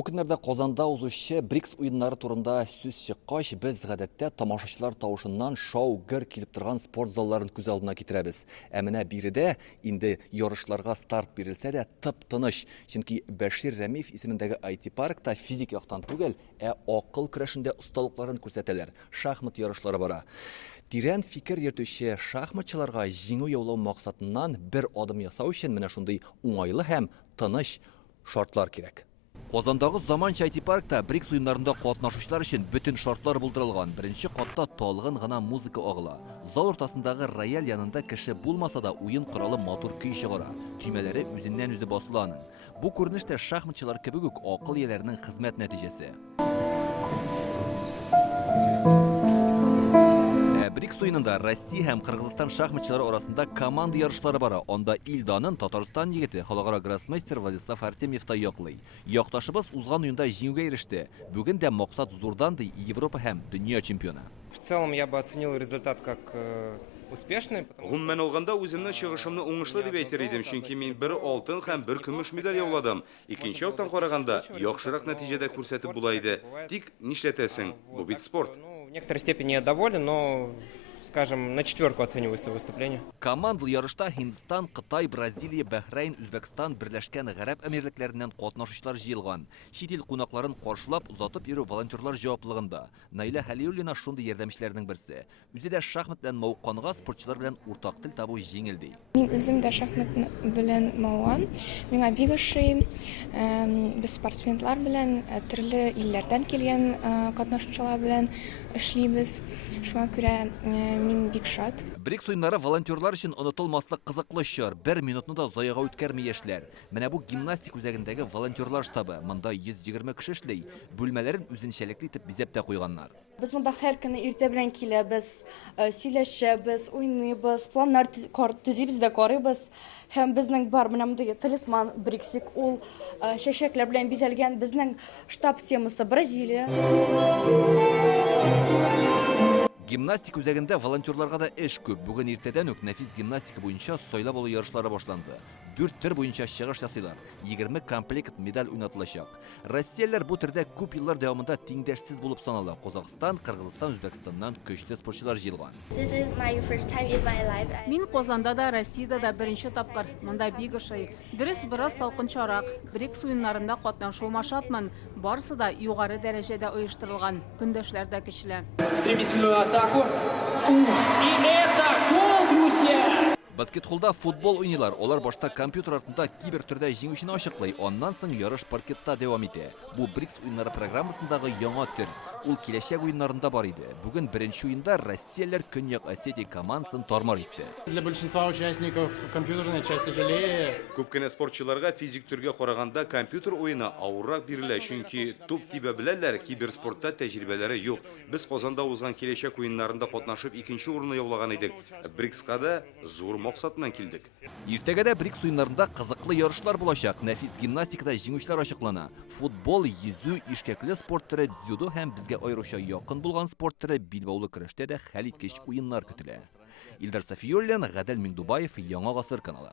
Бу көннәрдә Казанда узучы БРИКС уеннары турында сүз чыккач, без гадәттә тамашачылар тавышыннан шау-гөр килеп торган спорт залларын күз алдына китерәбез. Ә менә биредә инде ярышларга старт бирелсә дә тып-тыныч, чөнки Бәшир Рәмиев исемендәге IT-паркта физик яктан түгел, ә акыл көрәшендә осталыкларын күрсәтәләр. Шахмат ярышлары бара. Тирән фикер йөртүче шахматчыларга җиңү яулау максатыннан бер адым ясау өчен менә шундый уңайлы һәм тыныч шартлар кирәк. Казандагы заманча IT-паркта БРИКС уеннарында катнашучылар өчен бүтән шартлар булдырылган. Беренче катта талгын гына музыка агыла. Зал ортасындагы рояль янында кеше булмаса да уен коралы матур көй чыгара. Төймәләре үзеннән үзе басыла аның. Бу күренештә шахматчылар кебек үк акыл ияләренең хезмәт нәтиҗәсе. БРИКС уенында Россия һәм Кыргызстан шахматчылары арасында команда ярышлары бара. Анда Илданын Татарстан егете халыкара гроссмейстер Владислав Артемьев та яклый. Якташыбыз узган уенда җиңүгә иреште. Бүген дә максат зурдан ди Европа һәм дөнья чемпионы. В целом я бы оценил результат как успешный. Гомумән алганда үземнең чыгышымны уңышлы дип әйтер идем, чөнки мин бер алтын һәм бер көмеш медаль яуладым. Икенче яктан караганда яхшырак нәтиҗәдә күрсәтеп була иде. Тик нишләтәсең? Бу бит спорт. В некоторой степени я доволен, но, скажем, на 4 оцениваю свое выступление. Командалы ярышта Хиндстан, Кытай, Бразилия, Бәхрәйн, Үзбәкстан, Берләшкән Гарәп Әмирлекләреннән катнашучылар җыелган. Чит ил кунакларын каршылап, озатып йөрү волонтерлар җаваплыгында. Наиля Халиуллина шундый ярдәмчеләрнең берсе. Үзе дә шахмат белән мавыкканга спортчылар белән уртак тел табу җиңел ди. Мин үзем дә шахмат белән мавыгам. Миңа бик ошый. Без спортсменнар белән төрле илләрдән килгән катнашучылар белән эшлибез. Шуңа күрә мин бик шат. БРИКС уеннары волонтерлар өчен онытылмаслык кызыклы чор. 1 минутны да заяга үткәрми яшьләр. Менә бу гимнастик үзәгендәге волонтерлар штабы. Монда 120 кеше эшли. Бүлмәләрен үзенчәлекле итеп бизәп тә куйганнар. Без монда һәр көнне иртә белән киләбез, сөйләшәбез, уйныйбыз, планнар төзибез дә карыйбыз. Һәм безнең бар менә мондый талисман БРИКСик, ул чәчәкләр белән бизәлгән. Безнең штаб темасы Бразилия. Гимнастик үзәгендә волонтерларга да эш күп. Бүген иртәдән үк нәфис гимнастика буенча сайлап алу ярышлары башланды. 4 төр буенча чыгыш ясыйлар. 20 комплект медаль уйнатылачак. Россиялеләр бу төрдә күп еллар дәвамында тиңдәшсез булып санала. Казакстан, Кыргызстан, Үзбәкстаннан көчле спортчылар җыелган. Мин Казанда да, Россиядә дә беренче тапкыр. Монда бик ошый. Дөрес бераз салкынчарак. БРИКС уеннарында катнашуыма шатмын. Барысы да югары дәрәҗәдә оештырылган. Көндәшләр дә көчле. Стремительную атаку. И это гол, друзья! Баскетболда футбол уйныйлар. Олар башта компьютер артында кибер төрдә җиңүчене ачыклый. Аннан соң ярыш паркетта дәвам итә. Бу БРИКС уеннары программасындагы яңа төр. Ул киләчәк уеннарында бар иде. Бүген беренче уенда Россиялеләр Көньяк Осетия командасын тармар итте. Для большинства участников компьютерная часть тяжелее. Күп кенә спортчыларга физик төргә караганда компьютер уены авыррак бирелә, чөнки туп тибә беләләр, киберспортта тәҗрибәләре юк. Без Казанда узган киләчәк уеннарында катнашып икенче урынны яулаган идек. БРИКСка да зур максат белән килдек. Иртәгәдә БРИКС уеннарында кызыклы ярышлар булачак. Нәфис гимнастикада җиңүчеләр ачыклана. Футбол, йөзү, ишкәкле спорт түре, дзюдо һәм безгә аеруча якын булган спорт түре билбаулы көрәштә дә хәл иткеч уеннар көтелә. Илдар Сафиуллин, Гадел Миндубаев, Яңа гасыр каналы.